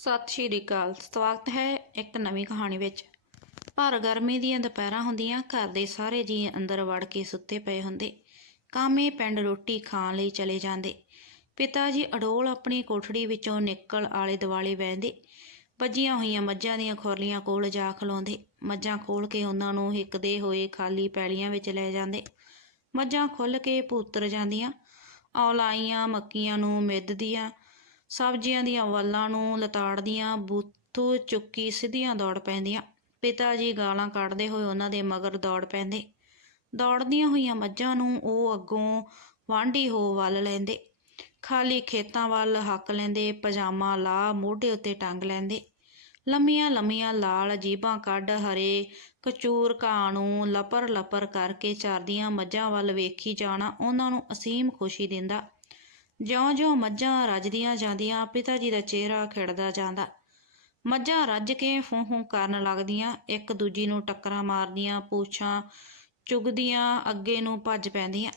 ਸਤਿ ਸ਼੍ਰੀ ਅਕਾਲ। ਸਵਾਗਤ ਹੈ ਇੱਕ ਨਵੀਂ ਕਹਾਣੀ ਵਿੱਚ। ਭਰ ਗਰਮੀ ਦੀਆਂ ਦੁਪਹਿਰਾਂ ਹੁੰਦੀਆਂ, ਘਰ ਦੇ ਸਾਰੇ ਜੀ ਅੰਦਰ ਵੜ ਕੇ ਸੁੱਤੇ ਪਏ ਹੁੰਦੇ। ਕਾਮੇ ਪਿੰਡ ਰੋਟੀ ਖਾਣ ਲਈ ਚਲੇ ਜਾਂਦੇ। ਪਿਤਾ ਜੀ ਅਡੋਲ ਆਪਣੀ ਕੋਠੜੀ ਵਿੱਚੋਂ ਨਿਕਲ ਆਲੇ ਦੁਆਲੇ ਬਹਿੰਦੇ ਵੱਜੀਆਂ ਹੋਈਆਂ ਮੱਝਾਂ ਦੀਆਂ ਖੋਰਲੀਆਂ ਕੋਲ ਜਾ ਖਲੋਂਦੇ। ਮੱਝਾਂ ਖੋਲ ਕੇ ਉਹਨਾਂ ਨੂੰ ਹਿੱਕਦੇ ਹੋਏ ਖਾਲੀ ਪੈਲੀਆਂ ਵਿੱਚ ਲੈ ਜਾਂਦੇ। ਮੱਝਾਂ ਖੁੱਲ ਕੇ ਪੁੱਤਰ ਜਾਂਦੀਆਂ। ਔਲਾਈਆਂ ਮੱਕੀਆਂ ਨੂੰ ਮਿੱਧਦੀਆਂ ਸਬਜ਼ੀਆਂ ਦੀਆਂ ਵੱਲਾਂ ਨੂੰ ਲਤਾੜਦੀਆਂ ਬੂਥੂ ਚੁੱਕੀ ਸਿੱਧੀਆਂ ਦੌੜ ਪੈਂਦੀਆਂ। ਪਿਤਾ ਜੀ ਗਾਲਾਂ ਕੱਢਦੇ ਹੋਏ ਉਹਨਾਂ ਦੇ ਮਗਰ ਦੌੜ ਪੈਂਦੇ। ਦੌੜਦੀਆਂ ਹੋਈਆਂ ਮੱਝਾਂ ਨੂੰ ਉਹ ਅੱਗੋਂ ਵਾਂਢੀ ਹੋ ਵੱਲ ਲੈਂਦੇ। ਖਾਲੀ ਖੇਤਾਂ ਵੱਲ ਹੱਕ ਲੈਂਦੇ, ਪਜਾਮਾ ਲਾ ਮੋਢੇ ਉੱਤੇ ਟੰਗ ਲੈਂਦੇ। ਲੰਮੀਆਂ ਲੰਮੀਆਂ ਲਾਲ ਜੀਭਾਂ ਕੱਢ ਹਰੇ ਕਚੂਰ ਘਾਹ ਨੂੰ ਲਪਰ ਲਪਰ ਕਰਕੇ ਚਰਦੀਆਂ ਮੱਝਾਂ ਵੱਲ ਵੇਖੀ ਜਾਣਾ ਉਹਨਾਂ ਨੂੰ ਅਸੀਮ ਖੁਸ਼ੀ ਦਿੰਦਾ। ਜਿਉਂ-ਜਿਉਂ ਮੱਝਾਂ ਰੱਜਦੀਆਂ ਜਾਂਦੀਆਂ, ਪਿਤਾ ਜੀ ਦਾ ਚਿਹਰਾ ਖਿੜਦਾ ਜਾਂਦਾ। ਮੱਝਾਂ ਰੱਜ ਕੇ ਫੂੰ-ਫੂੰ ਕਰਨ ਲੱਗਦੀਆਂ, ਇੱਕ ਦੂਜੀ ਨੂੰ ਟੱਕਰਾਂ ਮਾਰਦੀਆਂ, ਪੂਛਾਂ ਚੁਗਦੀਆਂ, ਅੱਗੇ ਨੂੰ ਭੱਜ ਪੈਂਦੀਆਂ।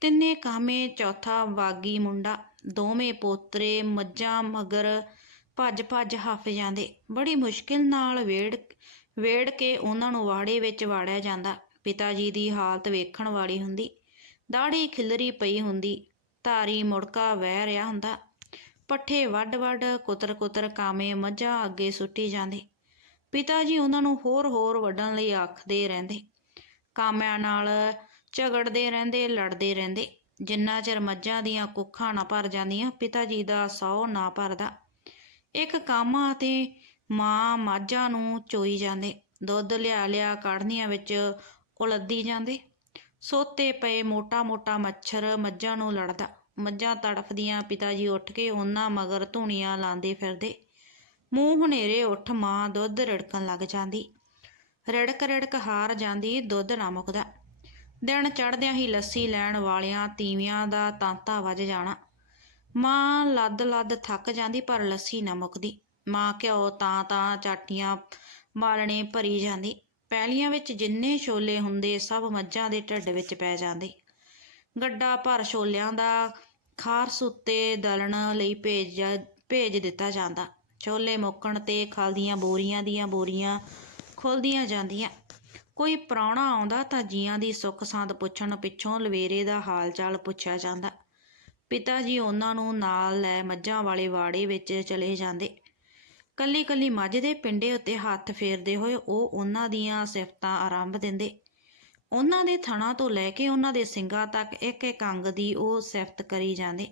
ਤਿੰਨੇ ਕਾਮੇ ਚੌਥਾ ਬਾਗੀ ਮੁੰਡਾ। ਦੋਵੇਂ ਪੋਤਰੇ ਮੱਝਾਂ ਮਗਰ ਭੱਜ-ਭੱਜ ਹੱਫ ਜਾਂਦੇ। ਬੜੀ ਮੁਸ਼ਕਿਲ ਨਾਲ ਵੇੜ ਵੇੜ ਕੇ ਉਹਨਾਂ ਨੂੰ ਵਾੜੇ ਵਿੱਚ ਵਾੜਿਆ ਜਾਂਦਾ। ਪਿਤਾ ਜੀ ਦੀ ਹਾਲਤ ਵੇਖਣ ਵਾਲੀ ਹੁੰਦੀ। ਦਾੜੀ ਖਿਲਰੀ ਪਈ ਹੁੰਦੀ। ਧਾਰੀ ਮੁੜਕਾ ਵਹਿ ਰਿਹਾ ਹੁੰਦਾ। ਪੱਠੇ ਵੱਡ-ਵੱਡ ਕੁਤਰ-ਕੁਤਰ ਕਾਮੇ ਮੱਝਾਂ ਅੱਗੇ ਸੁੱਟੀ ਜਾਂਦੇ। ਪਿਤਾ ਜੀ ਉਹਨਾਂ ਨੂੰ ਹੋਰ-ਹੋਰ ਵੱਢਣ ਲਈ ਆਖਦੇ ਰਹਿੰਦੇ। ਕਾਮਿਆਂ ਨਾਲ ਝਗੜਦੇ ਰਹਿੰਦੇ, ਲੜਦੇ ਰਹਿੰਦੇ। ਜਿੰਨਾ ਚਿਰ ਮੱਝਾਂ ਦੀਆਂ ਕੁੱਖਾਂ ਨਾ ਭਰ ਜਾਂਦੀਆਂ, ਪਿਤਾ ਜੀ ਦਾ ਸੌ ਨਾ ਭਰਦਾ। ਇੱਕ ਕਾਮਾ ਅਤੇ ਮਾਂ ਮੱਝਾਂ ਨੂੰ ਚੋਈ ਜਾਂਦੇ। ਦੁੱਧ ਲਿਆ ਲਿਆ ਕਾੜਨੀਆਂ ਵਿੱਚ ਉਲੱਦੀ ਜਾਂਦੇ। ਸੋਤੇ ਪਏ ਮੋਟਾ-ਮੋਟਾ ਮੱਛਰ ਮੱਝਾਂ ਨੂੰ ਲੜਦਾ। ਮੱਝਾਂ ਤੜਫਦੀਆਂ ਪਿਤਾ ਜੀ ਉੱਠ ਕੇ ਉਹਨਾਂ ਮਗਰ ਧੂਣੀਆਂ ਲਾਉਂਦੇ ਫਿਰਦੇ। ਮੂੰਹ ਹਨੇਰੇ ਉੱਠ ਮਾਂ ਦੁੱਧ ਰੜਕਣ ਲੱਗ ਜਾਂਦੀ। ਰੜਕ ਰੜਕ ਹਾਰ ਜਾਂਦੀ, ਦੁੱਧ ਨਾ ਮੁੱਕਦਾ। ਦਿਨ ਚੜ੍ਹਦਿਆਂ ਹੀ ਲੱਸੀ ਲੈਣ ਵਾਲਿਆਂ ਤੀਵੀਆਂ ਦਾ ਤਾਂਤਾ ਵੱਜ ਜਾਣਾ। ਮਾਂ ਲੱਦ ਲੱਦ ਥੱਕ ਜਾਂਦੀ, ਪਰ ਲੱਸੀ ਨਾ ਮੁੱਕਦੀ। ਮਾਂ ਘਿਓ ਤਾਂ ਤਾਂ ਚਾਟੀਆਂ ਮਾਲਣੇ ਭਰੀ ਜਾਂਦੀ। ਪੈਲੀਆਂ ਵਿੱਚ ਜਿੰਨੇ ਛੋਲੇ ਹੁੰਦੇ, ਸਭ ਮੱਝਾਂ ਦੇ ਢਿੱਡ ਵਿੱਚ ਪੈ ਜਾਂਦੇ। ਗੱਡਾ ਭਰ ਛੋਲਿਆਂ ਦਾ ਖਾਰਸ ਉੱਤੇ ਦਲਣ ਲਈ ਭੇਜ ਭੇਜ ਦਿੱਤਾ ਜਾਂਦਾ। ਛੋਲੇ ਮੁੱਕਣ ਤੇ ਖਲਦੀਆਂ ਬੋਰੀਆਂ ਦੀਆਂ ਬੋਰੀਆਂ ਖੁੱਲਦੀਆਂ ਜਾਂਦੀਆਂ। ਕੋਈ ਪ੍ਰਾਹੁਣਾ ਆਉਂਦਾ ਤਾਂ ਜੀਆਂ ਦੀ ਸੁੱਖ ਸੰਦ ਪੁੱਛਣ ਪਿੱਛੋਂ ਲਵੇਰੇ ਦਾ ਹਾਲ ਚਾਲ ਪੁੱਛਿਆ ਜਾਂਦਾ। ਪਿਤਾ ਜੀ ਉਹਨਾਂ ਨੂੰ ਨਾਲ ਲੈ ਮੱਝਾਂ ਵਾਲੇ ਵਾੜੇ ਵਿੱਚ ਚਲੇ ਜਾਂਦੇ। ਕੱਲੀ ਕੱਲੀ ਮੱਝ ਦੇ ਪਿੰਡੇ ਉੱਤੇ ਹੱਥ ਫੇਰਦੇ ਹੋਏ ਉਹ ਉਹਨਾਂ ਦੀਆਂ ਸਿਫਤਾਂ ਆਰੰਭ ਦਿੰਦੇ। ਉਹਨਾਂ ਦੇ ਥਣਾ ਤੋਂ ਲੈ ਕੇ ਉਹਨਾਂ ਦੇ ਸਿੰਗਾਂ ਤੱਕ ਇੱਕ ਇੱਕ ਅੰਗ ਦੀ ਉਹ ਸਿਫਤ ਕਰੀ ਜਾਂਦੇ।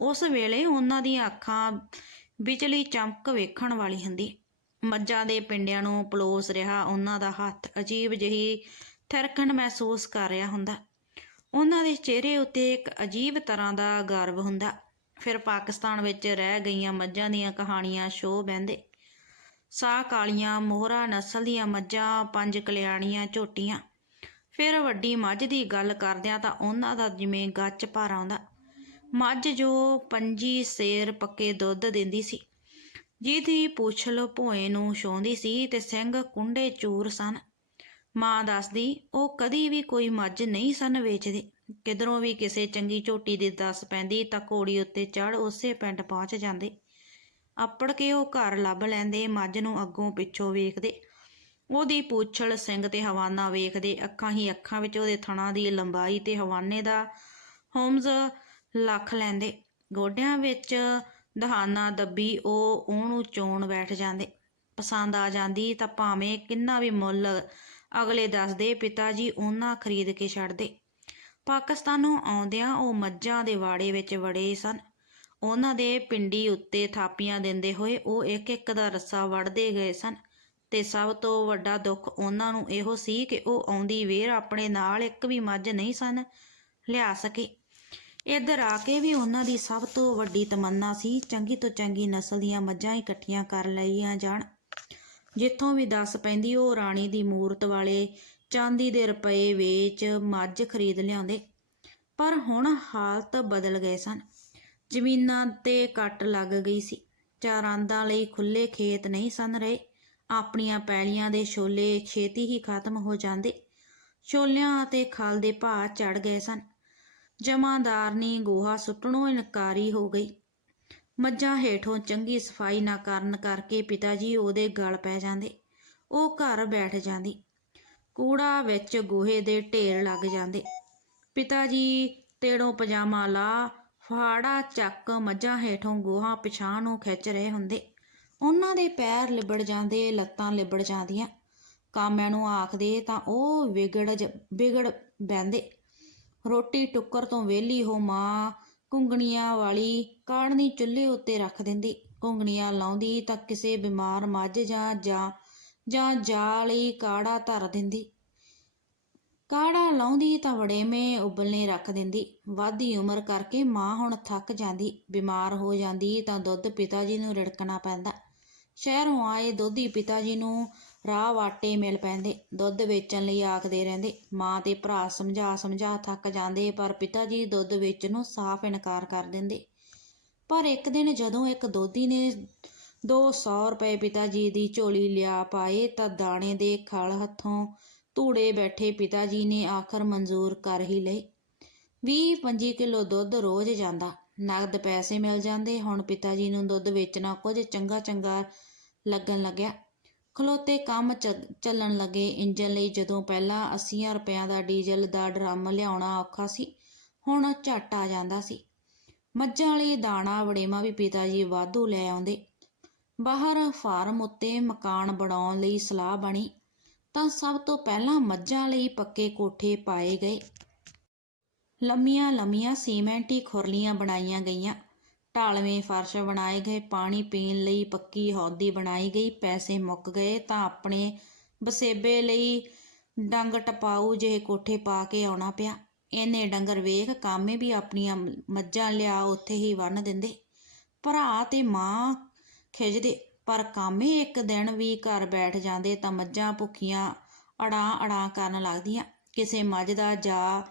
ਉਸ ਵੇਲੇ ਉਹਨਾਂ ਦੀਆਂ ਅੱਖਾਂ ਵਿਚਲੀ ਚਮਕ ਵੇਖਣ ਵਾਲੀ ਹੁੰਦੀ। ਮੱਝਾਂ ਦੇ ਪਿੰਡਿਆਂ ਨੂੰ ਪਲੋਸ ਰਿਹਾ ਉਹਨਾਂ ਦਾ ਹੱਥ ਅਜੀਬ ਜਿਹੀ ਥਰਕਣ ਮਹਿਸੂਸ ਕਰ ਰਿਹਾ ਹੁੰਦਾ। ਉਹਨਾਂ ਦੇ ਚਿਹਰੇ ਉੱਤੇ ਇੱਕ ਅਜੀਬ ਤਰ੍ਹਾਂ ਦਾ ਗਰਵ ਹੁੰਦਾ। ਫਿਰ ਪਾਕਿਸਤਾਨ ਵਿੱਚ ਰਹਿ ਗਈਆਂ ਮੱਝਾਂ ਦੀਆਂ ਕਹਾਣੀਆਂ ਸ਼ੋਅ ਬਹਿੰਦੇ। ਸਾਹ ਕਾਲੀਆਂ ਮੋਹਰਾ ਨਸਲ ਦੀਆਂ ਮੱਝਾਂ, ਪੰਜ ਕਲਿਆਣੀਆਂ ਝੋਟੀਆਂ। ਫਿਰ ਵੱਡੀ ਮੱਝ ਦੀ ਗੱਲ ਕਰਦਿਆਂ ਤਾਂ ਉਹਨਾਂ ਦਾ ਜਿਵੇਂ ਗੱਚ ਭਰ ਆਉਂਦਾ। ਮੱਝ ਜੋ ਪੰਜੀ ਸੇਰ ਪੱਕੇ ਦੁੱਧ ਦਿੰਦੀ ਸੀ। ਜਿਹਦੀ ਪੁੱਛਲ ਭੋਏ ਨੂੰ ਛੋਂਦੀ ਸੀ ਤੇ ਸਿੰਘ ਕੁੰਡੇ ਚੂਰ ਸਨ। ਮਾਂ ਦੱਸਦੀ, ਉਹ ਕਦੀ ਵੀ ਕੋਈ ਮੱਝ ਨਹੀਂ ਸਨ ਵੇਚਦੇ। ਕਿਧਰੋਂ ਵੀ ਕਿਸੇ ਚੰਗੀ ਝੋਟੀ ਦੀ ਦੱਸ ਪੈਂਦੀ ਤਾਂ ਘੋੜੀ ਉੱਤੇ ਚੜ ਉਸੇ ਪਿੰਡ ਪਹੁੰਚ ਜਾਂਦੇ। ਆਪੜ ਕੇ ਉਹ ਘਰ ਲੱਭ ਲੈਂਦੇ, ਮੱਝ ਨੂੰ ਅੱਗੋਂ ਪਿੱਛੋਂ ਵੇਖਦੇ। ਉਹਦੀ ਪੂਛਲ ਸਿੰਘ ਤੇ ਹਵਾਨਾ ਵੇਖਦੇ। ਅੱਖਾਂ ਹੀ ਅੱਖਾਂ ਵਿੱਚ ਉਹਦੇ ਥਣਾ ਦੀ ਲੰਬਾਈ ਤੇ ਹਵਾਨੇ ਦਾ ਹੋਮਜ਼ ਲੱਖ ਲੈਂਦੇ। ਗੋਡਿਆਂ ਵਿੱਚ ਦਹਾਨਾ ਦੱਬੀ ਉਹ ਉਹਨੂੰ ਚੋਣ ਬੈਠ ਜਾਂਦੇ। ਪਸੰਦ ਆ ਜਾਂਦੀ ਤਾਂ ਭਾਵੇਂ ਕਿੰਨਾ ਵੀ ਮੁੱਲ ਅਗਲੇ ਦੱਸਦੇ, ਪਿਤਾ ਜੀ ਉਹਨਾਂ ਖਰੀਦ ਕੇ ਛੱਡਦੇ। ਪਾਕਿਸਤਾਨੋਂ ਆਉਂਦਿਆਂ ਉਹ ਮੱਝਾਂ ਦੇ ਵਾੜੇ ਵਿੱਚ ਵੜੇ ਸਨ। ਉਹਨਾਂ ਦੇ ਪਿੰਡੀ ਉੱਤੇ ਥਾਪੀਆਂ ਦਿੰਦੇ ਹੋਏ ਉਹ ਇੱਕ ਇੱਕ ਦਾ ਰੱਸਾ ਵੜਦੇ ਗਏ ਸਨ ਤੇ ਸਭ ਤੋਂ ਵੱਡਾ ਦੁੱਖ ਉਹਨਾਂ ਨੂੰ ਇਹੋ ਸੀ ਕਿ ਉਹ ਆਉਂਦੀ ਵੇਰ ਆਪਣੇ ਨਾਲ ਇੱਕ ਵੀ ਮੱਝ ਨਹੀਂ ਸਨ ਲਿਆ ਸਕੇ। ਇੱਧਰ ਆ ਕੇ ਵੀ ਉਹਨਾਂ ਦੀ ਸਭ ਤੋਂ ਵੱਡੀ ਤਮੰਨਾ ਸੀ, ਚੰਗੀ ਤੋਂ ਚੰਗੀ ਨਸਲ ਦੀਆਂ ਮੱਝਾਂ ਇਕੱਠੀਆਂ ਕਰ ਲਈਆਂ ਜਾਣ। ਜਿੱਥੋਂ ਵੀ ਦੱਸ ਪੈਂਦੀ ਉਹ ਰਾਣੀ ਦੀ ਮੂਰਤ ਵਾਲੇ ਚਾਂਦੀ ਦੇ ਰੁਪਏ ਵੇਚ ਮੱਝ ਖਰੀਦ ਲਿਆਉਂਦੇ। ਪਰ ਹੁਣ ਹਾਲਤ ਬਦਲ ਗਏ ਸਨ। ਜ਼ਮੀਨਾਂ ਤੇ ਕੱਟ ਲੱਗ ਗਈ ਸੀ। ਚਾਰਾਂਦਾਂ ਲਈ ਖੁੱਲੇ ਖੇਤ ਨਹੀਂ ਸਨ ਰਹੇ। ਆਪਣੀਆਂ ਪੈਲੀਆਂ ਦੇ ਛੋਲੇ ਛੇਤੀ ਹੀ ਖਤਮ ਹੋ ਜਾਂਦੇ। ਛੋਲਿਆਂ ਅਤੇ ਖਲ ਦੇ ਭਾਅ ਚੜ ਗਏ ਸਨ। ਜਮਾਦਾਰਨੀ ਗੋਹਾ ਸੁੱਟਣੋਂ ਇਨਕਾਰੀ ਹੋ ਗਈ। ਮੱਝਾਂ ਹੇਠੋਂ ਚੰਗੀ ਸਫ਼ਾਈ ਨਾ ਕਰਨ ਕਰਕੇ ਪਿਤਾ ਜੀ ਉਹਦੇ ਗਲ ਪੈ ਜਾਂਦੇ। ਉਹ ਘਰ ਬੈਠ ਜਾਂਦੀ। ਕੂੜਾ ਵਿੱਚ ਗੋਹੇ ਦੇ ਢੇਰ ਲੱਗ ਜਾਂਦੇ। ਪਿਤਾ ਜੀ ਤੇੜੋਂ ਪਜਾਮਾ ਲਾ, ਫਾੜਾ ਚੱਕ ਮੱਝਾਂ ਹੇਠੋਂ ਗੋਹਾ ਪਿਛਾਂ ਨੂੰ ਖਿੱਚ ਰਹੇ ਹੁੰਦੇ। ਉਹਨਾਂ ਦੇ ਪੈਰ ਲਿਬੜ ਜਾਂਦੇ, ਲੱਤਾਂ ਲਿਬੜ ਜਾਂਦੀਆਂ। ਕਾਮਿਆਂ ਨੂੰ ਆਖਦੇ ਤਾਂ ਉਹ ਵਿਗੜ ਜ- ਵਿਗੜ ਬਹਿੰਦੇ। ਰੋਟੀ ਟੁੱਕਰ ਤੋਂ ਵਿਹਲੀ ਹੋ ਮਾਂ ਘੁੰਗਣੀਆਂ ਵਾਲੀ ਕਾੜਨੀ ਚੁੱਲ੍ਹੇ ਉੱਤੇ ਰੱਖ ਦਿੰਦੀ। ਘੁੰਗਣੀਆਂ ਲਾਉਂਦੀ ਤਾਂ ਕਿਸੇ ਬਿਮਾਰ ਮੱਝ ਜਾਂ ਜਾਂ ਜਾਂ ਜਾ ਲਈ ਕਾੜਾ ਧਰ ਦਿੰਦੀ। ਕਾੜਾ ਲਾਉਂਦੀ ਤਾਂ ਵੜੇਵੇਂ ਉਬਲਣੇ ਰੱਖ ਦਿੰਦੀ। ਵਾਧੀ ਉਮਰ ਕਰਕੇ ਮਾਂ ਹੁਣ ਥੱਕ ਜਾਂਦੀ। ਬਿਮਾਰ ਹੋ ਜਾਂਦੀ ਤਾਂ ਦੁੱਧ ਪਿਤਾ ਜੀ ਨੂੰ ਰਿੜਕਣਾ ਪੈਂਦਾ। ਸ਼ਹਿਰੋਂ ਆਏ ਦੋਧੀ ਪਿਤਾ ਜੀ ਨੂੰ ਰਾਹ ਵਾਟੇ ਮਿਲ ਪੈਂਦੇ। ਦੁੱਧ ਵੇਚਣ ਲਈ ਆਖਦੇ ਰਹਿੰਦੇ। ਮਾਂ ਤੇ ਭਰਾ ਸਮਝਾ ਸਮਝਾ ਥੱਕ ਜਾਂਦੇ ਪਰ ਪਿਤਾ ਜੀ ਦੁੱਧ ਵੇਚਣ ਨੂੰ ਸਾਫ਼ ਇਨਕਾਰ ਕਰ ਦਿੰਦੇ। ਪਰ ਇੱਕ ਦਿਨ ਜਦੋਂ ਇੱਕ ਦੋਧੀ ਨੇ 200 ਰੁਪਏ ਪਿਤਾ ਜੀ ਦੀ ਝੋਲੀ ਲਿਆ ਪਾਏ ਤਾਂ ਦਾਣੇ ਦੇ ਖਲ ਹੱਥੋਂ ਧੂੜੇ ਬੈਠੇ ਪਿਤਾ ਜੀ ਨੇ ਆਖਰ ਮਨਜ਼ੂਰ ਕਰ ਹੀ ਲਏ। 20-25 ਕਿਲੋ ਦੁੱਧ ਰੋਜ਼ ਜਾਂਦਾ, ਨਗਦ ਪੈਸੇ ਮਿਲ ਜਾਂਦੇ, ਹੁਣ ਪਿਤਾ ਜੀ ਨੂੰ ਦੁੱਧ ਵੇਚਣਾ ਕੁਝ ਚੰਗਾ ਚੰਗਾ ਲੱਗਣ ਲੱਗਿਆ। ਖਲੋਤੇ ਕੰਮ ਚ- ਚੱਲਣ ਲੱਗੇ ਇੰਜਨ ਲਈ ਜਦੋਂ ਪਹਿਲਾਂ 80 ਰੁਪਇਆਂ ਦਾ ਡੀਜ਼ਲ ਦਾ ਡਰਮ ਲਿਆਉਣਾ ਔਖਾ ਸੀ, ਹੁਣ ਝੱਟ ਆ ਜਾਂਦਾ ਸੀ। ਮੱਝਾਂ ਲਈ ਦਾਣਾ ਵੜੇਮਾ ਵੀ ਪਿਤਾ ਜੀ ਵਾਧੂ ਲੈ ਆਉਂਦੇ। ਬਾਹਰ ਫਾਰਮ ਉੱਤੇ ਮਕਾਨ ਬਣਾਉਣ ਲਈ ਸਲਾਹ ਬਣੀ, ਤਾਂ ਸਭ ਤੋਂ ਪਹਿਲਾਂ ਮੱਝਾਂ ਲਈ ਪੱਕੇ ਕੋਠੇ ਪਾਏ ਗਏ। ਲੰਮੀਆਂ ਲੰਮੀਆਂ ਸੀਮੈਂਟੀ ਖੁਰਲੀਆਂ ਬਣਾਈਆਂ ਗਈਆਂ। ਢਾਲਵੇਂ ਫਰਸ਼ ਬਣਾਏ ਗਏ, ਪਾਣੀ ਪੀਣ ਲਈ ਪੱਕੀ ਹੌਦੀ ਬਣਾਈ ਗਈ, ਪੈਸੇ ਮੁੱਕ ਗਏ ਤਾਂ ਆਪਣੇ ਬਸੇਬੇ ਲਈ ਡੰਗ ਟਪਾਊ ਜਿਹੇ ਕੋਠੇ ਪਾ ਕੇ ਆਉਣਾ ਪਿਆ। ਇਹਨੇ ਡੰਗਰ ਵੇਖ ਕਾਮੇ ਵੀ ਆਪਣੀਆਂ ਮੱਝਾਂ ਲਿਆ ਉੱਥੇ ਹੀ ਬੰਨ੍ਹ ਦਿੰਦੇ। ਭਰਾ ਤੇ ਮਾਂ ਖਿੱਚਦੇ ਪਰ ਕਾਮੇ ਇੱਕ ਦਿਨ ਵੀ ਘਰ ਬੈਠ ਜਾਂਦੇ ਤਾਂ ਮੱਝਾਂ ਭੁੱਖੀਆਂ ਅੜਾਂ ਅੜਾਂ ਕਰਨ ਲੱਗਦੀਆਂ। ਕਿਸੇ ਮੱਝ ਦਾ ਜਾ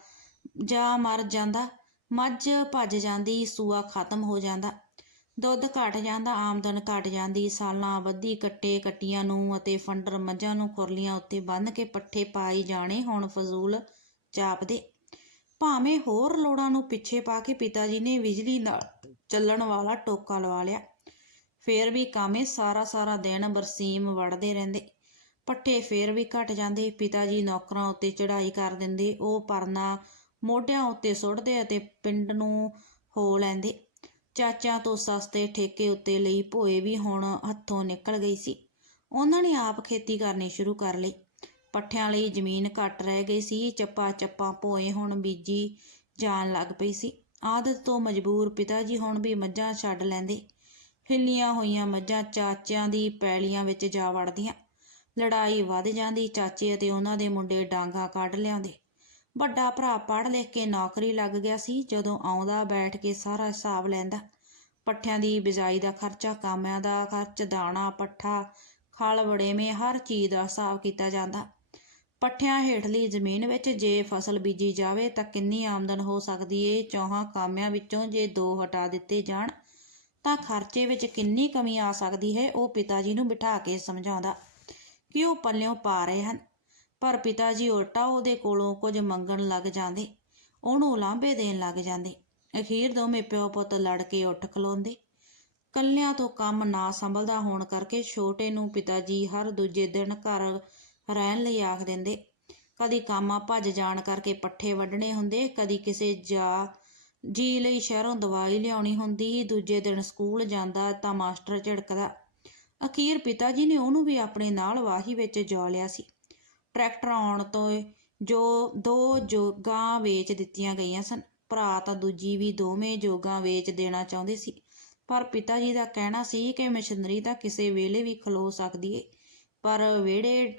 ਜਾ ਮਰ ਜਾਂਦਾ, ਮੱਝ ਭੱਜ ਜਾਂਦੀ, ਸੂਆ ਖਤਮ ਹੋ ਜਾਂਦਾ। ਦੁੱਧ ਘਟ ਜਾਂਦਾ, ਆਮਦਨ ਘਟ ਜਾਂਦੀ, ਸਾਲਾਂ ਬੱਧੀ ਕੱਟੇ ਕੱਟੀਆਂ ਨੂੰ ਅਤੇ ਫੰਡਰ ਮੱਝਾਂ ਨੂੰ ਖੁਰਲੀਆਂ ਉੱਤੇ ਬੰਨ੍ਹ ਕੇ ਪੱਠੇ ਪਾਈ ਜਾਣੇ ਹੁਣ ਫਜ਼ੂਲ ਜਾਪਦੇ। ਭਾਵੇਂ ਹੋਰ ਲੋੜਾਂ ਨੂੰ ਪਿੱਛੇ ਪਾ ਕੇ ਪਿਤਾ ਜੀ ਨੇ ਬਿਜਲੀ ਨਾਲ ਚੱਲਣ ਵਾਲਾ ਟੋਕਾ ਲਵਾ ਲਿਆ। ਫੇਰ ਵੀ ਕਾਮੇ ਸਾਰਾ ਸਾਰਾ ਦਿਨ ਬਰਸੀਮ ਵੜਦੇ ਰਹਿੰਦੇ। ਪੱਠੇ ਫੇਰ ਵੀ ਘਟ ਜਾਂਦੇ। ਪਿਤਾ ਜੀ ਨੌਕਰਾਂ ਉੱਤੇ ਚੜ੍ਹਾਈ ਕਰ ਦਿੰਦੇ। ਉਹ ਪਰਨਾ ਮੋਢਿਆਂ ਉੱਤੇ ਸੁੱਟਦੇ ਅਤੇ ਪਿੰਡ ਨੂੰ ਹੋ ਲੈਂਦੇ। ਚਾਚਾ ਤੋਂ ਸਸਤੇ ਠੇਕੇ ਉੱਤੇ ਲਈ ਭੋਏ ਵੀ ਹੁਣ ਹੱਥੋਂ ਨਿਕਲ ਗਈ ਸੀ। ਉਹਨਾਂ ਨੇ ਆਪ ਖੇਤੀ ਕਰਨੀ ਸ਼ੁਰੂ ਕਰ ਲਈ। ਪੱਠਿਆਂ ਲਈ ਜ਼ਮੀਨ ਘੱਟ ਰਹਿ ਗਈ ਸੀ। ਚੱਪਾ ਚੱਪਾ ਭੋਏ ਹੁਣ ਬੀਜੀ ਜਾਣ ਲੱਗ ਪਈ ਸੀ। ਆਦਤ ਤੋਂ ਮਜਬੂਰ ਪਿਤਾ ਜੀ ਹੁਣ ਵੀ ਮੱਝਾਂ ਛੱਡ ਲੈਂਦੇ। ਹਿੱਲੀਆਂ ਹੋਈਆਂ ਮੱਝਾਂ ਚਾਚਿਆਂ ਦੀ ਪੈਲੀਆਂ ਵਿੱਚ ਜਾ ਵੜਦੀਆਂ। ਲੜਾਈ ਵੱਧ ਜਾਂਦੀ ਚਾਚੇ ਅਤੇ ਉਹਨਾਂ ਦੇ ਮੁੰਡੇ ਡਾਂਗਾ ਕੱਢ ਲਿਆਉਂਦੇ। ਵੱਡਾ ਭਰਾ ਪੜ੍ਹ ਲਿਖ ਕੇ ਨੌਕਰੀ ਲੱਗ ਗਿਆ ਸੀ, ਜਦੋਂ ਆਉਂਦਾ ਬੈਠ ਕੇ ਸਾਰਾ ਹਿਸਾਬ ਲੈਂਦਾ। ਪੱਠਿਆਂ ਦੀ ਬਿਜਾਈ ਦਾ ਖਰਚਾ, ਕਾਮਿਆਂ ਦਾ ਖਰਚ, ਦਾਣਾ, ਪੱਠਾ, ਖਲ ਵੜੇਵੇਂ, ਹਰ ਚੀਜ਼ ਦਾ ਹਿਸਾਬ ਕੀਤਾ ਜਾਂਦਾ। ਪੱਠਿਆਂ ਹੇਠਲੀ ਜ਼ਮੀਨ ਵਿੱਚ ਜੇ ਫਸਲ ਬੀਜੀ ਜਾਵੇ ਤਾਂ ਕਿੰਨੀ ਆਮਦਨ ਹੋ ਸਕਦੀ ਏ? ਚੌਹਾਂ ਕਾਮਿਆਂ ਵਿੱਚੋਂ ਜੇ ਦੋ ਹਟਾ ਦਿੱਤੇ ਜਾਣ ਤਾਂ ਖਰਚੇ ਵਿੱਚ ਕਿੰਨੀ ਕਮੀ ਆ ਸਕਦੀ ਹੈ, ਉਹ ਪਿਤਾ ਜੀ ਨੂੰ ਬਿਠਾ ਕੇ ਸਮਝਾਉਂਦਾ। ਕਿ ਉਹ ਪੱਲਿਓਂ ਪਾ ਰਹੇ ਹਨ? ਪਰ ਪਿਤਾ ਜੀ ਉਲਟਾ ਉਹਦੇ ਕੋਲੋਂ ਕੁਝ ਮੰਗਣ ਲੱਗ ਜਾਂਦੇ। ਉਹਨੂੰ ਲਾਂਭੇ ਦੇਣ ਲੱਗ ਜਾਂਦੇ। ਅਖੀਰ ਦੋਵੇਂ ਪਿਓ ਪੁੱਤ ਲੜ ਕੇ ਉੱਠ ਖਲੋਂਦੇ। ਕੱਲਿਆਂ ਤੋਂ ਕੰਮ ਨਾ ਸੰਭਲਦਾ ਹੋਣ ਕਰਕੇ ਛੋਟੇ ਨੂੰ ਪਿਤਾ ਜੀ ਹਰ ਦੂਜੇ ਦਿਨ ਘਰ ਰਹਿਣ ਲਈ ਆਖ ਦਿੰਦੇ। ਕਦੀ ਕਾਮਾਂ ਭੱਜ ਜਾਣ ਕਰਕੇ ਪੱਠੇ ਵੱਢਣੇ ਹੁੰਦੇ, ਕਦੀ ਕਿਸੇ ਜਾ ਜੀ ਲਈ ਸ਼ਹਿਰੋਂ ਦਵਾਈ ਲਿਆਉਣੀ ਹੁੰਦੀ, ਦੂਜੇ ਦਿਨ ਸਕੂਲ ਜਾਂਦਾ ਤਾਂ ਮਾਸਟਰ ਝਿੜਕਦਾ। ਅਖੀਰ ਪਿਤਾ ਜੀ ਨੇ ਉਹਨੂੰ ਵੀ ਆਪਣੇ ਨਾਲ ਵਾਹੀ ਵਿੱਚ ਜੋੜ ਲਿਆ ਸੀ। ਟਰੈਕਟਰ ਆਉਣ ਤੋਂ ਜੋ ਦੋ ਜੋਗਾਂ ਵੇਚ ਦਿੱਤੀਆਂ ਗਈਆਂ ਸਨ। ਭਰਾ ਤਾਂ ਦੂਜੀ ਵੀ ਦੋਵੇਂ ਜੋਗਾਂ ਵੇਚ ਦੇਣਾ ਚਾਹੁੰਦੇ ਸੀ। ਪਰ ਪਿਤਾ ਜੀ ਦਾ ਕਹਿਣਾ ਸੀ ਕਿ ਮਸ਼ੀਨਰੀ ਤਾਂ ਕਿਸੇ ਵੇਲੇ ਵੀ ਖਲੋ ਸਕਦੀ ਏ। ਪਰ ਵਿਹੜੇ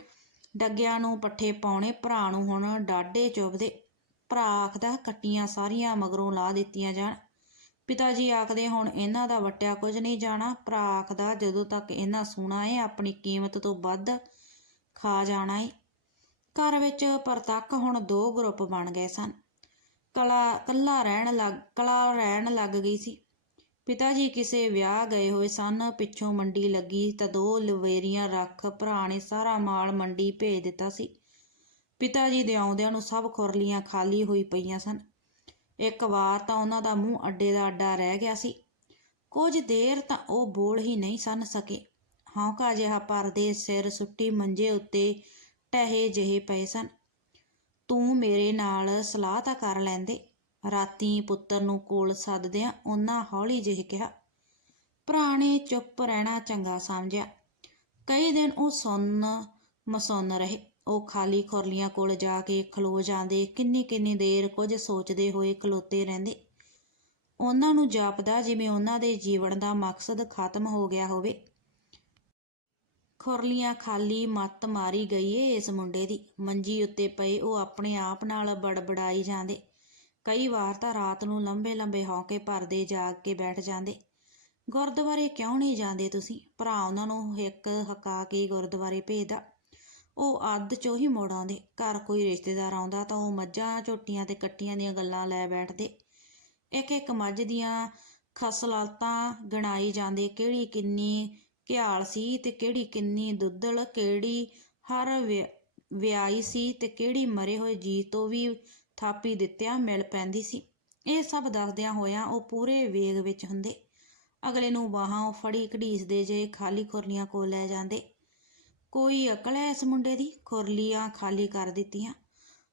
ਡੱਗਿਆਂ ਨੂੰ ਪੱਠੇ ਪਾਉਣੇ, ਭਰਾ ਨੂੰ ਹੁਣ ਡਾਢੇ ਚੁੱਭਦੇ। ਭਰਾ ਆਖਦਾ, ਕੱਟੀਆਂ ਸਾਰੀਆਂ ਮਗਰੋਂ ਲਾ ਦਿੱਤੀਆਂ ਜਾਣ। ਪਿਤਾ ਜੀ ਆਖਦੇ, ਹੁਣ ਇਹਨਾਂ ਦਾ ਵਟਿਆ ਕੁਝ ਨਹੀਂ ਜਾਣਾ। ਭਰਾ ਆਖਦਾ, ਜਦੋਂ ਤੱਕ ਇਹਨਾਂ ਸੂਣਾ ਏ, ਆਪਣੀ ਕੀਮਤ ਤੋਂ ਵੱਧ ਖਾ ਜਾਣਾ ਏ। ਘਰ ਵਿੱਚ ਪ੍ਰਤੱਖ ਹੁਣ ਦੋ ਗਰੁੱਪ ਬਣ ਗਏ ਸਨ। ਕਲਾ, ਕੱਲਾ ਰਹਿਣ ਲੱਗ, ਕਲਾ ਰਹਿਣ ਲੱਗ ਗਈ ਸੀ। ਪਿਤਾ ਜੀ ਕਿਸੇ ਵਿਆਹ ਗਏ ਹੋਏ ਸਨ, ਪਿੱਛੋਂ ਮੰਡੀ ਲੱਗੀ ਤਾਂ ਦੋ ਲਵੇਰੀਆਂ ਰੱਖ ਭਰਾ ਨੇ ਸਾਰਾ ਮਾਲ ਮੰਡੀ ਭੇਜ ਦਿੱਤਾ ਸੀ। ਪਿਤਾ ਜੀ ਦੇ ਆਉਂਦਿਆਂ ਨੂੰ ਸਭ ਖੁਰਲੀਆਂ ਖਾਲੀ ਹੋਈ ਪਈਆਂ ਸਨ। ਇੱਕ ਵਾਰ ਤਾਂ ਉਹਨਾਂ ਦਾ ਮੂੰਹ ਅੱਡੇ ਦਾ ਅੱਡਾ ਰਹਿ ਗਿਆ ਸੀ। ਕੁਝ ਦੇਰ ਤਾਂ ਉਹ ਬੋਲ ਹੀ ਨਹੀਂ ਸਨ ਸਕੇ। ਹੌਂਕਾ ਜਿਹਾ ਪਰਦੇ ਸਿਰ ਸੁੱਟੀ ਮੰਜੇ ਉੱਤੇ ਟਹੇ ਜਿਹੇ ਪਏ ਸਨ। ਤੂੰ ਮੇਰੇ ਨਾਲ ਸਲਾਹ ਤਾਂ ਕਰ ਲੈਂਦੇ। ਰਾਤੀ ਪੁੱਤਰ ਨੂੰ ਕੋਲ ਸੱਦਦਿਆਂ ਉਹਨਾਂ ਹੌਲੀ ਜਿਹੇ ਕਿਹਾ ਭਰਾ ਨੇ ਚੁੱਪ ਰਹਿਣਾ ਚੰਗਾ ਸਮਝਿਆ। ਕਈ ਦਿਨ ਉਹ ਸੁੰਨ ਮਸੁੰਨ ਰਹੇ। ਉਹ ਖਾਲੀ ਖੁਰਲੀਆਂ ਕੋਲ ਜਾ ਕੇ ਖਲੋ ਜਾਂਦੇ, ਕਿੰਨੀ ਕਿੰਨੀ ਦੇਰ ਕੁਝ ਸੋਚਦੇ ਹੋਏ ਖਲੋਤੇ ਰਹਿੰਦੇ। ਉਹਨਾਂ ਨੂੰ ਜਾਪਦਾ ਜਿਵੇਂ ਉਹਨਾਂ ਦੇ ਜੀਵਨ ਦਾ ਮਕਸਦ ਖਤਮ ਹੋ ਗਿਆ ਹੋਵੇ। ਖੁਰਲੀਆਂ ਖਾਲੀ ਮੱਤ ਮਾਰੀ ਗਈ ਏ ਇਸ ਮੁੰਡੇ ਦੀ। ਮੰਜੀ ਉੱਤੇ ਪਏ ਉਹ ਆਪਣੇ ਆਪ ਨਾਲ ਬੜਬੜਾਈ ਜਾਂਦੇ। ਕਈ ਵਾਰ ਤਾਂ ਰਾਤ ਨੂੰ ਲੰਬੇ ਲੰਬੇ ਹੌਕੇ ਭਰਦੇ ਜਾਗ ਕੇ ਬੈਠ ਜਾਂਦੇ। ਗੁਰਦੁਆਰੇ ਕਿਉਂ ਨਹੀਂ ਜਾਂਦੇ ਤੁਸੀਂ? ਭਰਾ ਉਹਨਾਂ ਨੂੰ ਇੱਕ ਹਕਾ ਕੇ ਗੁਰਦੁਆਰੇ ਭੇਜਦਾ। ਉਹ ਅੱਧ ਚੋਂ ਹੀ ਮੋੜ ਆਉਂਦੇ। ਘਰ ਕੋਈ ਰਿਸ਼ਤੇਦਾਰ ਆਉਂਦਾ ਤਾਂ ਉਹ ਮੱਝਾਂ, ਝੋਟੀਆਂ ਤੇ ਕੱਟੀਆਂ ਦੀਆਂ ਗੱਲਾਂ ਲੈ ਬੈਠਦੇ। ਇੱਕ ਇੱਕ ਮੱਝ ਦੀਆਂ ਖਸਲਾਤਾਂ ਗਣਾਈ ਜਾਂਦੇ, ਕਿਹੜੀ ਕਿੰਨੀ ਘਿਆਲ ਸੀ ਤੇ ਕਿਹੜੀ ਕਿੰਨੀ ਦੁੱਧਲ, ਕਿਹੜੀ ਹਰ ਵਿ- ਵਿਆਹੀ ਸੀ ਤੇ ਕਿਹੜੀ ਮਰੇ ਹੋਏ ਜੀ ਤੋਂ ਵੀ ਥਾਪੀ ਦਿੱਤਿਆਂ ਮਿਲ ਪੈਂਦੀ ਸੀ। ਇਹ ਸਭ ਦੱਸਦਿਆਂ ਹੋਇਆਂ ਉਹ ਪੂਰੇ ਵੇਗ ਵਿੱਚ ਹੁੰਦੇ। ਅਗਲੇ ਨੂੰ ਬਾਹਾਂ ਫੜੀ ਘੜੀਸਦੇ ਜੇ ਖਾਲੀ ਖੁਰਲੀਆਂ ਕੋਲ ਲੈ ਜਾਂਦੇ। ਕੋਈ ਅਕਲ ਹੈ ਇਸ ਮੁੰਡੇ ਦੀ? ਖੁਰਲੀਆਂ ਖਾਲੀ ਕਰ ਦਿੱਤੀਆਂ।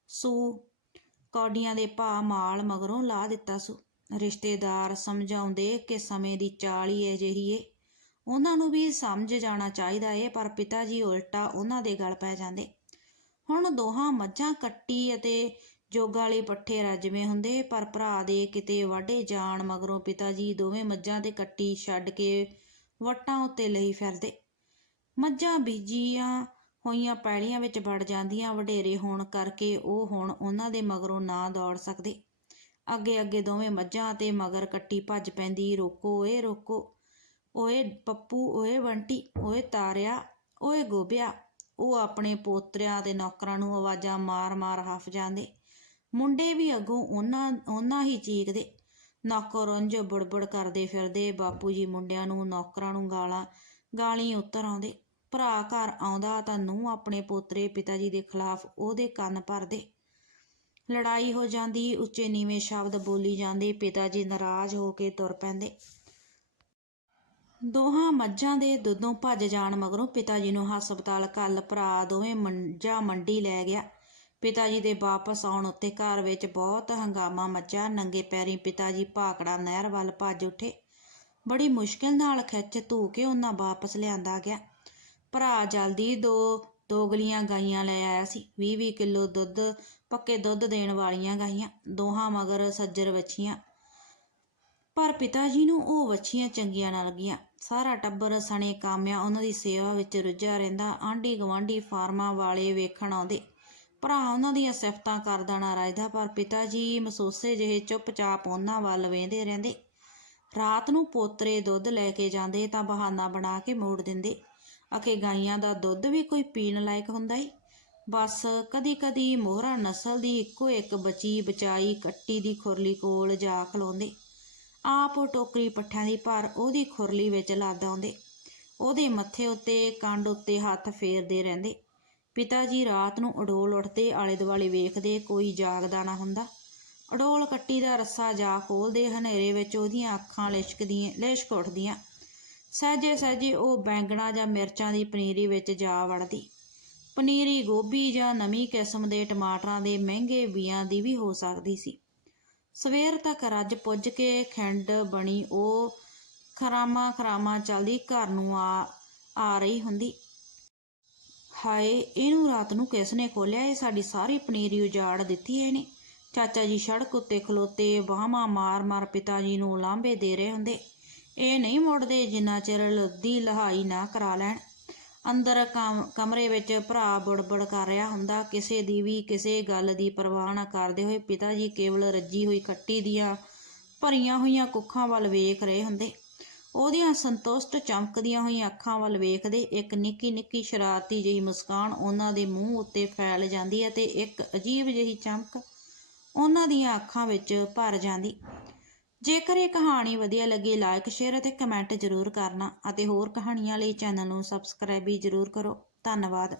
ਸੂ, ਕੌਡੀਆਂ ਦੇ ਭਾ ਮਾਲ ਮਗਰੋਂ ਲਾ ਦਿੱਤਾ ਸੂ। ਰਿਸ਼ਤੇਦਾਰ ਸਮਝਾਉਂਦੇ ਕਿ ਸਮੇਂ ਦੀ ਚਾਲ ਹੀ ਅਜਿਹੀ ਏ। ਉਹਨਾਂ ਨੂੰ ਵੀ ਸਮਝ ਜਾਣਾ ਚਾਹੀਦਾ ਏ, ਪਰ ਪਿਤਾ ਜੀ ਉਲਟਾ ਉਹਨਾਂ ਦੇ ਗਲ ਪੈ ਜਾਂਦੇ। ਹੁਣ ਦੋਹਾਂ ਮੱਝਾਂ ਕੱਟੀ ਅਤੇ ਜੋਗਾ ਵਾਲੇ ਪੱਠੇ ਰੱਜਵੇਂ ਹੁੰਦੇ, ਪਰ ਭਰਾ ਦੇ ਕਿਤੇ ਵਾਢੇ ਜਾਣ ਮਗਰੋਂ ਪਿਤਾ ਜੀ ਦੋਵੇਂ ਮੱਝਾਂ ਤੇ ਕੱਟੀ ਛੱਡ ਕੇ ਵਟਾਂ ਉੱਤੇ ਲਈ ਫਿਰਦੇ। ਮੱਝਾਂ ਬੀਜੀਆਂ ਹੋਈਆਂ ਪੈੜੀਆਂ ਵਿੱਚ ਵੜ ਜਾਂਦੀਆਂ, ਵਡੇਰੇ ਹੋਣ ਕਰਕੇ ਉਹ ਹੁਣ ਉਹਨਾਂ ਦੇ ਮਗਰੋਂ ਨਾ ਦੌੜ ਸਕਦੇ। ਅੱਗੇ ਅੱਗੇ ਦੋਵੇਂ ਮੱਝਾਂ ਤੇ ਮਗਰ ਕੱਟੀ ਭੱਜ ਪੈਂਦੀ, ਰੋਕੋ ਓਏ ਰੋਕੋ ਓਏ ਪੱਪੂ, ਓਏ ਬੰਟੀ ਓਏ ਤਾਰਿਆ, ਓਏ ਗੋਬਿਆ ਉਹ ਆਪਣੇ ਪੋਤਰਿਆਂ ਤੇ ਨੌਕਰਾਂ ਨੂੰ ਆਵਾਜ਼ਾਂ ਮਾਰ-ਮਾਰ ਹਫ ਜਾਂਦੇ। ਮੁੰਡੇ ਵੀ ਅੱਗੋਂ ਉਹਨਾਂ ਉਹਨਾਂ ਹੀ ਚੀਕਦੇ। ਨੌਕਰ ਨੌਕਰੰਜ ਬੜਬੜ ਕਰਦੇ ਫਿਰਦੇ, ਬਾਪੂ ਜੀ ਮੁੰਡਿਆਂ ਨੂੰ, ਨੌਕਰਾਂ ਨੂੰ ਗਾਲਾਂ ਗਾਲੀ ਉਤਰ ਆਉਂਦੇ। ਭਰਾ ਘਰ ਆਉਂਦਾ, ਤਾਂ ਨੂੰ ਆਪਣੇ ਪੋਤਰੇ ਪਿਤਾ ਜੀ ਦੇ ਖਿਲਾਫ ਉਹਦੇ ਕੰਨ ਭਰਦੇ। ਲੜਾਈ ਹੋ ਜਾਂਦੀ, ਉੱਚੇ ਨੀਵੇਂ ਸ਼ਬਦ ਬੋਲੀ ਜਾਂਦੇ, ਪਿਤਾ ਜੀ ਨਾਰਾਜ਼ ਹੋ ਕੇ ਤੁਰ ਪੈਂਦੇ। ਦੋਹਾਂ ਮੱਝਾਂ ਦੇ ਦੁੱਧੋਂ ਭੱਜ ਜਾਣ ਮਗਰੋਂ ਪਿਤਾ ਜੀ ਨੂੰ ਹਸਪਤਾਲ ਕੱਲ ਭਰਾ ਦੋਵੇਂ ਮੱਝਾਂ ਮੰਡੀ ਲੈ ਗਿਆ। ਪਿਤਾ ਜੀ ਦੇ ਵਾਪਸ ਆਉਣ ਉੱਤੇ ਘਰ ਵਿੱਚ ਬਹੁਤ ਹੰਗਾਮਾ ਮਚਿਆ। ਨੰਗੇ ਪੈਰੀ ਪਿਤਾ ਜੀ ਭਾਕੜਾ ਨਹਿਰ ਵੱਲ ਭੱਜ ਉੱਠੇ। ਬੜੀ ਮੁਸ਼ਕਿਲ ਨਾਲ ਖਿੱਚ ਧੂ ਕੇ ਉਹਨਾਂ ਵਾਪਸ ਲਿਆਂਦਾ ਗਿਆ। ਭਰਾ ਜਲਦੀ ਦੋ ਦੋਗਲੀਆਂ ਗਾਈਆਂ ਲੈ ਆਇਆ ਸੀ। 20-20 ਕਿਲੋ ਦੁੱਧ, ਪੱਕੇ ਦੁੱਧ ਦੇਣ ਵਾਲੀਆਂ ਗਾਈਆਂ, ਦੋਹਾਂ ਮਗਰ ਸੱਜਰ ਵੱਛੀਆਂ। ਪਰ ਪਿਤਾ ਜੀ ਨੂੰ ਉਹ ਵੱਛੀਆਂ ਚੰਗੀਆਂ ਨਾ ਲੱਗੀਆਂ। ਸਾਰਾ ਟੱਬਰ ਸਣੇ ਕਾਮਿਆਂ ਉਹਨਾਂ ਦੀ ਸੇਵਾ ਵਿੱਚ ਰੁੱਝਿਆ ਰਹਿੰਦਾ। ਆਂਢੀ ਗਵਾਂਢੀ ਫਾਰਮਾਂ ਵਾਲੇ ਵੇਖਣ ਆਉਂਦੇ। ਭਰਾ ਉਹਨਾਂ ਦੀਆਂ ਸਿਫਤਾਂ ਕਰਦਾ ਨਾ ਰਾਜਦਾ, ਪਰ ਪਿਤਾ ਜੀ ਮਸੋਸੇ ਜਿਹੇ ਚੁੱਪਚਾਪ ਉਹਨਾਂ ਵੱਲ ਵੇਂਦੇ ਰਹਿੰਦੇ। ਰਾਤ ਨੂੰ ਪੋਤਰੇ ਦੁੱਧ ਲੈ ਕੇ ਜਾਂਦੇ ਤਾਂ ਬਹਾਨਾ ਬਣਾ ਕੇ ਮੋੜ ਦਿੰਦੇ। ਅਕੇ ਗਾਈਆਂ ਦਾ ਦੁੱਧ ਵੀ ਕੋਈ ਪੀਣ ਲਾਇਕ ਹੁੰਦਾ ਈ। ਬਸ ਕਦੀ-ਕਦੀ ਮੋਹਰਾ ਨਸਲ ਦੀ ਇੱਕੋ ਇੱਕ ਬਚੀ ਬਚਾਈ ਕੱਟੀ ਦੀ ਖੁਰਲੀ ਕੋਲ ਜਾ ਖਲੋਂਦੇ। ਆਪ ਉਹ ਟੋਕਰੀ ਪੱਠਿਆਂ ਦੀ ਭਰ ਉਹਦੀ ਖੁਰਲੀ ਵਿੱਚ ਲੱਦ ਆਉਂਦੇ। ਉਹਦੇ ਮੱਥੇ ਉੱਤੇ ਕੰਡ ਉੱਤੇ ਹੱਥ ਫੇਰਦੇ ਰਹਿੰਦੇ। ਪਿਤਾ ਜੀ ਰਾਤ ਨੂੰ ਅਡੋਲ ਉੱਠਦੇ ਆਲੇ ਦੁਆਲੇ ਵੇਖਦੇ, ਕੋਈ ਜਾਗਦਾ ਨਾ ਹੁੰਦਾ। ਅਡੋਲ ਕੱਟੀ ਦਾ ਰੱਸਾ ਜਾ ਖੋਲਦੇ, ਹਨੇਰੇ ਵਿੱਚ ਉਹਦੀਆਂ ਅੱਖਾਂ ਲਿਸ਼ਕਦੀਆਂ, ਲਿਸ਼ਕ ਉੱਠਦੀਆਂ। ਸਹਿਜੇ ਸਹਿਜੇ ਉਹ ਬੈਂਗਣਾ ਜਾਂ ਮਿਰਚਾਂ ਦੀ ਪਨੀਰੀ ਵਿੱਚ ਜਾ ਵੜਦੀ। ਪਨੀਰੀ ਗੋਭੀ ਜਾਂ ਨਵੀਂ ਕਿਸਮ ਦੇ ਟਮਾਟਰਾਂ ਦੇ ਮਹਿੰਗੇ ਬੀਆਂ ਦੀ ਵੀ ਹੋ ਸਕਦੀ ਸੀ। ਸਵੇਰ ਤੱਕ ਰੱਜ ਪੁੱਜ ਕੇ ਖੰਡ ਬਣੀ ਉਹ ਖਰਾਮਾ ਖਰਾਮਾ ਚੱਲਦੀ ਘਰ ਨੂੰ ਆ ਆ ਰਹੀ ਹੁੰਦੀ। ਹਾਏ, ਇਹਨੂੰ ਰਾਤ ਨੂੰ ਕਿਸ ਨੇ ਖੋਲਿਆ ਇਹ ਸਾਡੀ ਸਾਰੀ ਪਨੀਰੀ ਉਜਾੜ ਦਿੱਤੀ ਇਹਨੇ। ਚਾਚਾ ਜੀ ਸੜਕ ਉੱਤੇ ਖਲੋਤੇ ਬਾਹਾਂ ਮਾਰ-ਮਾਰ ਪਿਤਾ ਜੀ ਨੂੰ ਲਾਂਭੇ ਦੇ ਰਹੇ ਹੁੰਦੇ। ਇਹ ਨਹੀਂ ਮੁੜਦੇ ਜਿੰਨਾ ਚਿਰ ਲੱਦੀ ਲਹਾਈ ਨਾ ਕਰਾ ਲੈਣ। ਅੰਦਰ ਕਮ- ਕਮਰੇ ਵਿੱਚ ਭਰਾ ਬੜਬੜ ਕਰ ਰਿਹਾ ਹੁੰਦਾ। ਕਿਸੇ ਦੀ ਵੀ ਕਿਸੇ ਗੱਲ ਦੀ ਪਰਵਾਹ ਨਾ ਕਰਦੇ ਹੋਏ ਪਿਤਾ ਜੀ ਕੇਵਲ ਰੱਜੀ ਹੋਈ ਖੱਟੀ ਦੀਆਂ ਭਰੀਆਂ ਹੋਈਆਂ ਕੁੱਖਾਂ ਵੱਲ ਵੇਖ ਰਹੇ ਹੁੰਦੇ। ਉਹਦੀਆਂ ਸੰਤੁਸ਼ਟ ਚਮਕਦੀਆਂ ਹੋਈਆਂ ਅੱਖਾਂ ਵੱਲ ਵੇਖਦੇ ਇੱਕ ਨਿੱਕੀ ਨਿੱਕੀ ਸ਼ਰਾਰਤੀ ਜਿਹੀ ਮੁਸਕਾਨ ਉਹਨਾਂ ਦੇ ਮੂੰਹ ਉੱਤੇ ਫੈਲ ਜਾਂਦੀ ਹੈ ਤੇ ਇੱਕ ਅਜੀਬ ਜਿਹੀ ਚਮਕ ਉਹਨਾਂ ਦੀਆਂ ਅੱਖਾਂ ਵਿੱਚ ਭਰ ਜਾਂਦੀ। ਜੇਕਰ ਇਹ ਕਹਾਣੀ ਵਧੀਆ ਲੱਗੀ ਲਾਈਕ ਸ਼ੇਅਰ ਅਤੇ ਕਮੈਂਟ ਜ਼ਰੂਰ ਕਰਨਾ ਅਤੇ ਹੋਰ ਕਹਾਣੀਆਂ ਲਈ ਚੈਨਲ ਨੂੰ ਸਬਸਕ੍ਰਾਈਬ ਵੀ ਜ਼ਰੂਰ ਕਰੋ। ਧੰਨਵਾਦ।